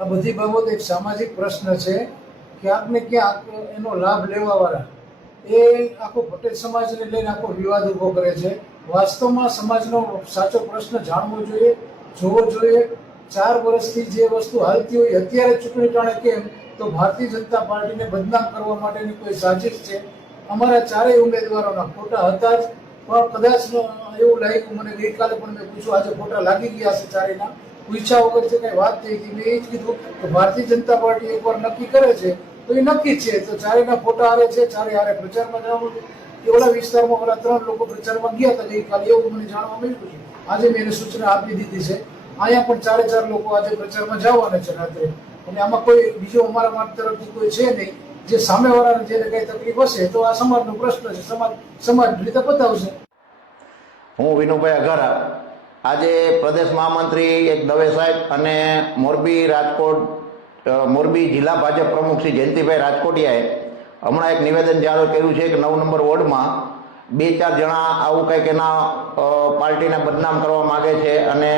આ બધી બાબત એક સામાજિક પ્રશ્ન છે. ક્યાંક ને ક્યાંક એનો લાભ લેવાવાળા એ આખો પટેલ સમાજને લઈને આખો વિવાદ ઊભો કરે છે. વાસ્તવમાં સમાજનો સાચો પ્રશ્ન જાણવો જોઈએ, જોવો જોઈએ. 4 વર્ષથી જે વસ્તુ હાલતી હોય અત્યારે ચૂંટણી ટાણે કેમ, તો ભારતીય જનતા પાર્ટીને બદનામ કરવા માટેની કોઈ સાજિશ છે. અમારા 4 ઉમેદવારોના ફોટા હતા જ, પણ કદાચ એવું લાગ્યું મને, ગઈકાલે પણ મેં પૂછ્યું, આજે ફોટા લાગી ગયા છે ચારેના, પૂછ્યા વગર જે કઈ વાત થઈ હતી મેં એ જ કીધું કે ભારતીય જનતા પાર્ટી એકવાર નક્કી કરે છે તો એ નક્કી જ છે. તો ચારેના ફોટા હારે છે, ચારે હારે પ્રચારમાં જવાનું છે. એ ઓલા વિસ્તારમાં ઓલા 3 લોકો પ્રચારમાં ગયા હતા ગઈકાલે, એવું મને જાણવા મળ્યું છે. આજે મેં એને સૂચના આપી દીધી છે. અહીંયા પણ 4 લોકો આજે પ્રચારમાં જવાના છે રાત્રે. અને આમાં કોઈ બીજો અમારા માર્ગ તરફથી કોઈ છે નહીં. જે સામેવાળાને જેને કઈ તકલીફ હશે તો આ સમાજનો પ્રશ્ન છે, સમાજ રીતે બતાવશે. હું વિનુભાઈ અઘારા આજે પ્રદેશ મહામંત્રી એક દવે સાહેબ અને મોરબી જિલ્લા ભાજપ પ્રમુખ શ્રી જયંતિભાઈ રાજકોટિયાએ હમણાં એક નિવેદન જાહેર કર્યું છે કે 9 નંબર વોર્ડમાં 2-4 જણા આવું કંઈક એના પાર્ટીને બદનામ કરવા માગે છે અને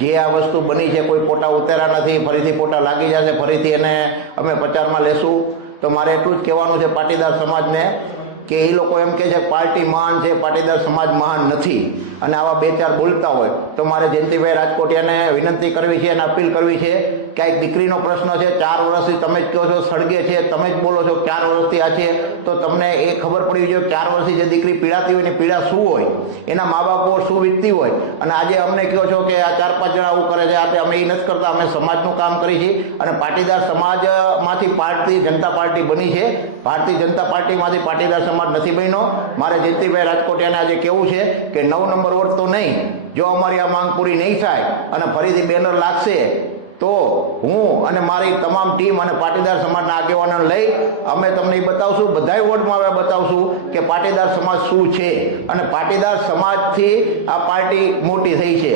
જે આ વસ્તુ બની છે કોઈ ફોટા ઉતાર્યા નથી, ફરીથી ફોટા લાગી જશે, ફરીથી એને અમે પ્રચારમાં લેશું. તો મારે એટલું જ કહેવાનું છે પાટીદાર સમાજને કે એ લોકો એમ કહે છે પાર્ટી મહાન છે, પાટીદાર સમાજ મહાન નથી અને આવા 2-4 બોલતા હોય તો મારે જયંતિભાઈ રાજકોટિયાને વિનંતી કરવી છે અને અપીલ કરવી છે કે આ એક દીકરીનો પ્રશ્ન છે. 4 વર્ષથી તમે જ કહો છો સળગે છે, તમે જ બોલો છો 4 વર્ષથી આ છે, તો તમને એ ખબર પડવી જોઈએ 4 વર્ષથી જે દીકરી પીડાતી હોય ને પીડા શું હોય, એના મા બાપો શું વીતતી હોય. અને આજે અમને કહો છો કે આ 4-5 જણા આવું કરે છે, આ અમે એ નથી કરતા, અમે સમાજનું કામ કરી છીએ અને પાટીદાર સમાજમાંથી ભારતીય જનતા પાર્ટી બની છે. ભારતીય જનતા પાર્ટીમાંથી પાટીદાર સમાજ નથી બન્યો. મારે જયંતિભાઈ રાજકોટિયાને આજે કહેવું છે કે 9 નંબર વોર્ડ તો નહીં, જો અમારી આ માંગ પૂરી નહીં થાય અને ફરીથી બેનર લાગશે તો હું અને મારી તમામ ટીમ અને પાટીદાર સમાજના આગેવાનોને લઈ અમે તમને એ બતાવશું, બધાય વોર્ડમાં હવે બતાવશું કે પાટીદાર સમાજ શું છે અને પાટીદાર સમાજથી આ પાર્ટી મોટી થઈ છે.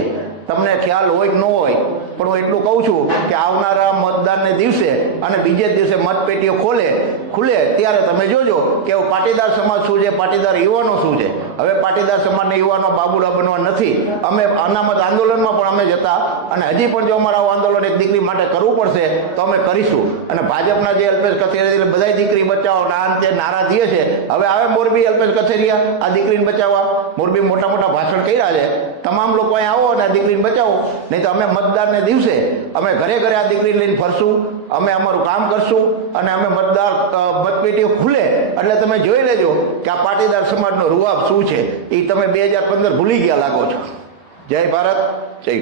તમને ખ્યાલ હોય કે ન હોય પણ હું એટલું કહું છું કે આવનારા મતદાનને દિવસે અને બીજે જ દિવસે મતપેટીઓ ખુલે ત્યારે તમે જોજો કે પાટીદાર સમાજ શું છે, પાટીદાર યુવાનો શું છે. હવે પાટીદાર સમાજના યુવાનો બાબુડા બનવા નથી. અમે અનામત આંદોલનમાં પણ અમે જતા અને હજી પણ જો અમારા આંદોલન એક દીકરી માટે કરવું પડશે તો અમે કરીશું. અને ભાજપના જે અલ્પેશ કથેરિયા બધા દીકરી બચાવો ના અંતે નારા દે છે. હવે આવે મોરબી અલ્પેશ કથેરિયા આ દીકરીને બચાવવા, મોરબી મોટા મોટા ભાષણ કર્યા છે. તમામ લોકો અહીં આવો અને આ દીકરીને બચાવો, નહીં તો અમે મતદારને દિવસે અમે ઘરે ઘરે આ દીકરીને લઈને ફરશું, અમે અમારું કામ કરશું અને અમે મતપેટીઓ ખુલે એટલે તમે જોઈ લેજો કે આ પાટીદાર સમાજનો રૂઆબ શું છે. એ તમે 2015 ભૂલી ગયા લાગો છો. જય ભારત, જય